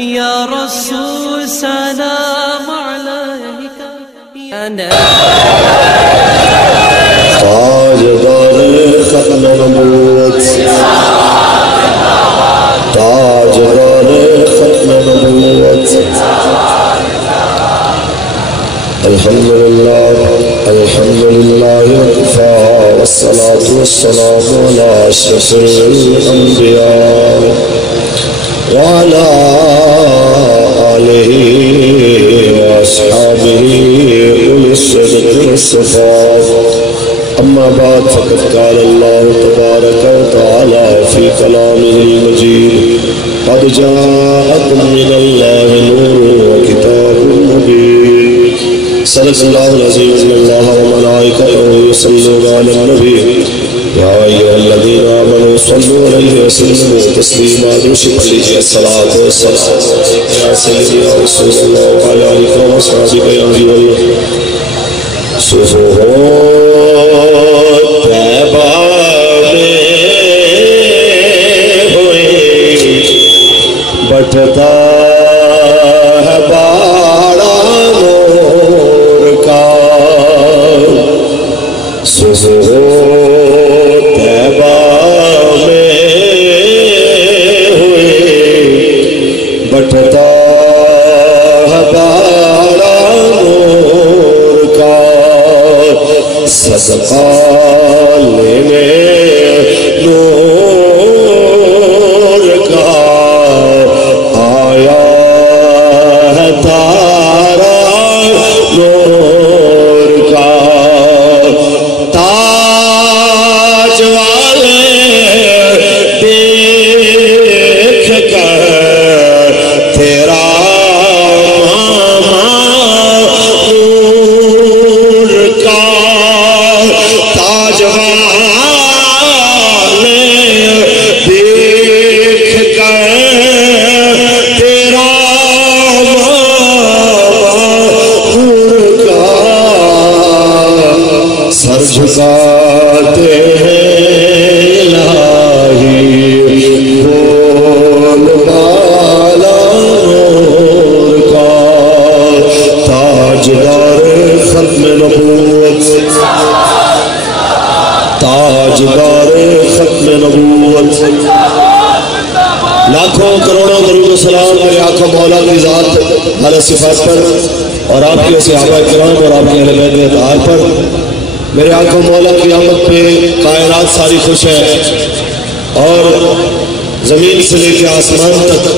یا رسول سلام علیک یا نبی تاجدار ختم نبوت تاجدار ختم نبوت الحمدللہ وکفا والصلاة والسلام علی اشرف الانبیاء وعلى آلہ واصحابہ اولی الصدق والصفاء اما بعد فقد قال اللہ تبارک وتعالی فی کلامہ المجید قد جاءکم من اللہ نور وکتاب مبین صدق اللہ العظیم ان اللہ وملائکتہ یصلون علی النبی یا ایھا الذین آمنوا صلوا علیہ وسلموا تسلیما درود پڑھ لیجیے الصلاۃ والسلام یا سیدی یا رسول اللہ وعلی آلہ وصحبہ یا حبیب اللہ طیبہ میں ہوئے بٹتا ہے باڑا نور کا طیبہ میں ہوئے بٹتا ہے باڑا نور کا صدقہ لینے نور کا آیا ہے تارا نور کا تاج والے دیکھ کر تیرا ماما نور کا تاج والے دیکھ کر تیرا ماما نور کا سر جھکاتے ہیں الہی بول بالا نور کا تاجدار ختم نبوت تاجدار ختم نبوت لاکھوں کروڑوں درود و سلام میرے آقا مولا کی ذات اعلی صفات پر اور آپ کے صحابہ کرام اور آپ کے اہل بیت اطہار پر میرے آقا مولا کی آمد پہ کائنات ساری خوش ہے اور زمین سے لے کے آسمان تک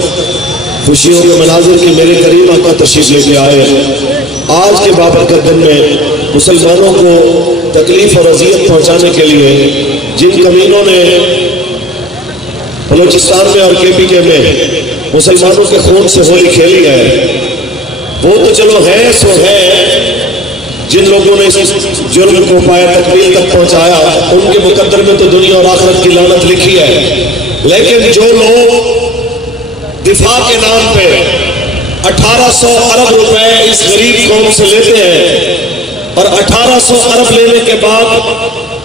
خوشیوں کے مناظر کی میرے قریب آقا تشریف لے کے آئے آج کے بابرکت دن میں مسلمانوں کو تکلیف اور اذیت پہنچانے کے لیے جن کمینوں نے بلوچستان میں اور کے پی کے میں مسلمانوں کے خون سے ہولی کھیلی ہے وہ تو چلو ہے سو ہے جن لوگوں نے اس جرم کو پایا تکمیل تک پہنچایا ان کے مقدر میں تو دنیا اور آخرت کی لعنت لکھی ہے لیکن جو لوگ دفاع کے نام پہ 1800 ارب روپے اس غریب قوم سے لیتے ہیں اور 1800 ارب لینے کے بعد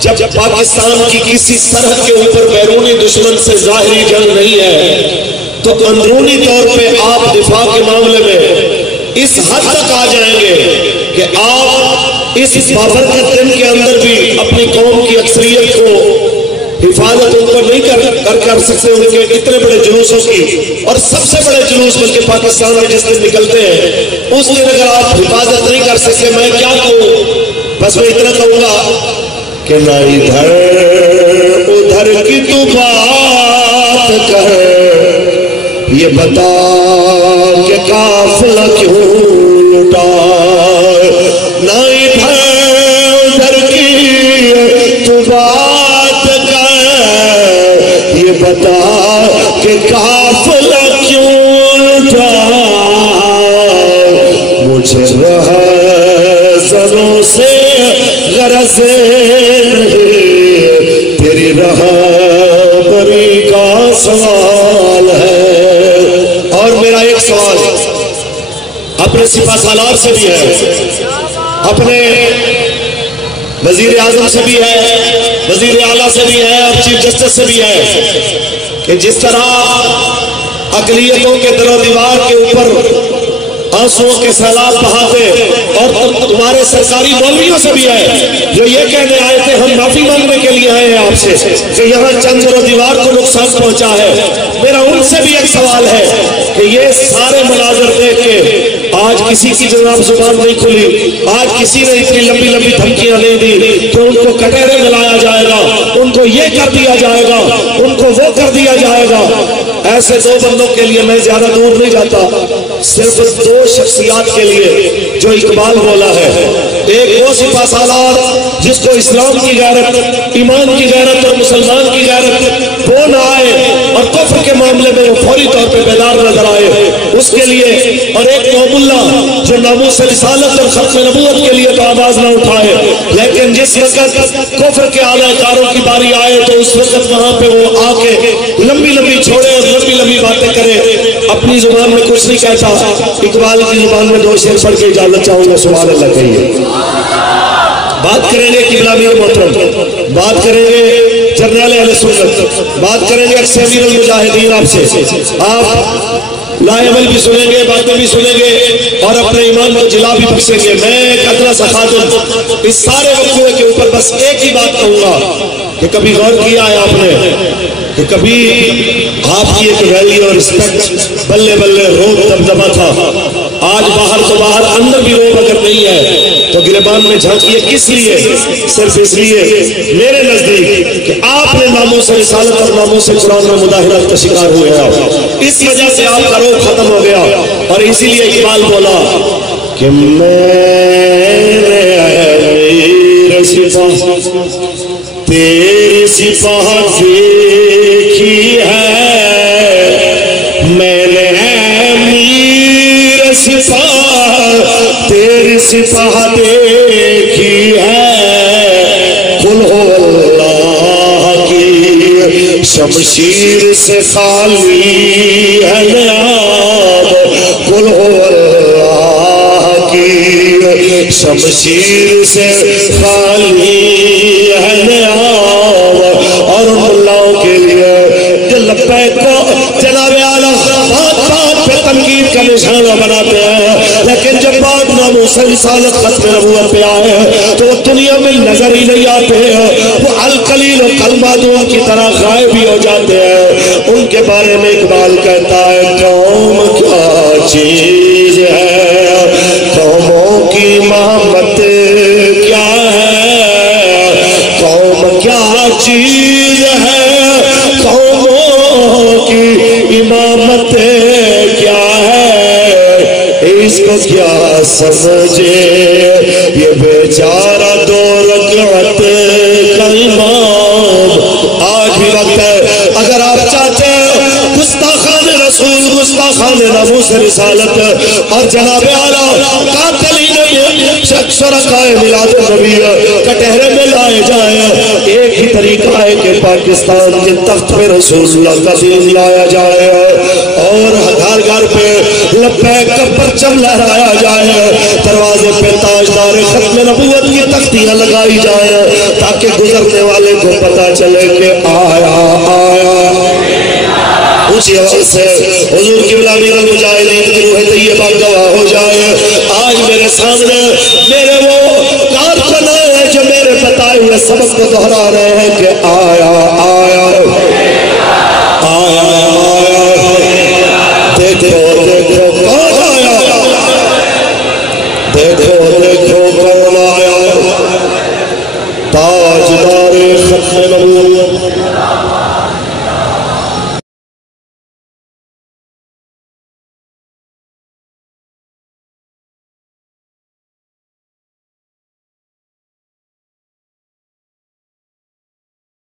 جب پاکستان کی کسی سرحد کے اوپر بیرونی دشمن سے ظاہری جنگ نہیں ہے تو اندرونی طور پہ آپ دفاع کے معاملے میں اس حد تک آ جائیں گے کہ آپ اس بابرکت دن کے اندر بھی اپنی قوم کی اکثریت کو حفاظت ان پر نہیں کر سکتے ان کے اتنے بڑے جلوسوں کی اور سب سے بڑے جلوس بلکہ پاکستان میں جس دن نکلتے ہیں اس دن اگر آپ حفاظت نہیں کر سکتے میں کیا کہوں بس میں اتنا کہوں گا کہ نہ ادھر ادھر کی تو بات کر یہ بتا کہ قافلہ کیوں لٹا نہ ادھر ادھر کی تو بات کر یہ بتا کہ قافلہ کیوں لٹا مجھے رہزنوں سے غرض نہیں تیری رہبری کا سوال ہے اور میرا ایک سوال اپنے سپاہ سالار سے بھی ہے اپنے وزیر اعظم سے بھی ہے وزیر اعلیٰ سے بھی ہے اور چیف جسٹس سے بھی ہے کہ جس طرح اقلیتوں کے در و دیوار کے اوپر آنسوؤں کے سیلاب بہاتے، اور تمہارے سرکاری مولویوں سے بھی ہے جو یہ کہنے آئے تھے ہم معافی مانگنے کے لیے آئے ہیں آپ سے کہ یہاں چند در و دیوار کو نقصان پہنچا ہے۔ میرا ان سے بھی ایک سوال ہے کہ یہ سارے مناظر دیکھ کے آج کسی کی جناب زبان نہیں کھلی، آج کسی نے اتنی لمبی لمبی دھمکیاں نہیں دی کہ ان کو کٹہرے میں لایا جائے گا، ان کو یہ کر دیا جائے گا، ان کو وہ کر دیا جائے گا۔ ایسے دو بندوں کے لیے میں زیادہ دور نہیں جاتا، صرف دو شخصیات کے لیے جو اقبال بولا ہے۔ ایک وہ سپہ سالار جس کو اسلام کی غیرت، ایمان کی غیرت اور مسلمان کی غیرت وہ نہ آئے اور کفر کے معاملے میں وہ فوری طور پہ بیدار نظر آئے، اس کے لیے، اور ایک قوم اللہ جو ناموس رسالت اور ختم نبوت کے لیے تو آواز نہ اٹھائے، لیکن جس وقت کفر کے اعلی کاروں کی باری آئے تو اس وقت وہاں پہ وہ آ کے لمبی لمبی چھوڑے اور لمبی لمبی باتیں کرے۔ اپنی زبان میں کچھ نہیں کہتا، اقبال کی زبان میں دو شعر پڑھ کے اجازت چاہوں گا، سبحان اللہ کہیے۔ بات کریں گے قبلہ امیر محترم، بات کریں گے جرنیل اہل سنت، بات کریں گے اکثر امیر المجاہدین۔ آپ سے آپ لائبل بھی سنیں گے، باتیں بھی سنیں گے اور اپنے ایمان کو جلا بھی بخشیں گے۔ میں ایک ادنا سا خادم اس سارے وقوعے کے اوپر بس ایک ہی بات کہوں گا کہ کبھی غور کیا ہے آپ نے کہ کبھی آپ کی ایک ویلیو اور رسپیکٹ بلے بلے روب دبدبا تھا، آج باہر تو باہر اندر بھی روب اگر نہیں ہے تو گریبان میں جھانکیے، کس لیے؟ صرف اس لیے میرے نزدیک کہ آپ نے ناموس رسالت اور ناموس قرآن میں مداہرت کا شکار ہو گیا، اس وجہ سے آپ کا روب ختم ہو گیا، اور اسی لیے اقبال بولا کہ میں نے امیر سپاہ تیری سپاہ دیکھی ہے، میں نے امیر سپاہ تیری سپاہ دیکھی ہے، قل ہو اللہ کی شمشیر سے خالی ہے نیاب، قل ہو اللہ کی شمشیر سے خالی ہے نیاب، اور ان ملاؤں کے لیے جو لبیک کو جناب اعلیٰ بات بات پہ تنقید کا نشانہ بناتے ہیں، لیکن جب بات ناموس رسالت ختم نبوت پہ آئے تو وہ دنیا میں نظر ہی نہیں آتے ہیں، وہ القلیل و کلمادوں کی طرح غائب بھی ہو جاتے ہیں۔ ان کے بارے میں اقبال کہتا ہے قوم کیا چیز ہے، قوموں کی محبت کیا ہے، قوم کیا چیز ہے، قوموں کی امامت کیا ہے، اس کو کیا سمجھے یہ بیچارہ دو رکعت کا امام۔ آج بھی وقت ہے، اگر آپ چاہتے ہیں گستاخان رسول، گستاخان ناموس رسالت اور جناب اعلیٰ قاتلین شرکائے میلاد النبی کٹہرے میں لائے جائیں، ایک ہی طریقہ ہے کہ پاکستان کے تخت پہ رسول اللہ کا دین لایا جائے اور گھر گھر پہ لبیک کا پرچم لہرایا جائے، دروازے پہ تاجدار ختم نبوت کی تختیاں لگائی جائیں تاکہ گزرنے والے کو پتا چلے کہ آیا آیا۔ اونچی آواز سے حضور قبلہ امیر المجاہدین کی روح طیبہ گواہ ہو جائے۔ آج میرے سامنے میرے وہ کارکن ہیں جو میرے بتائے ہوئے سبق کو دہرا رہے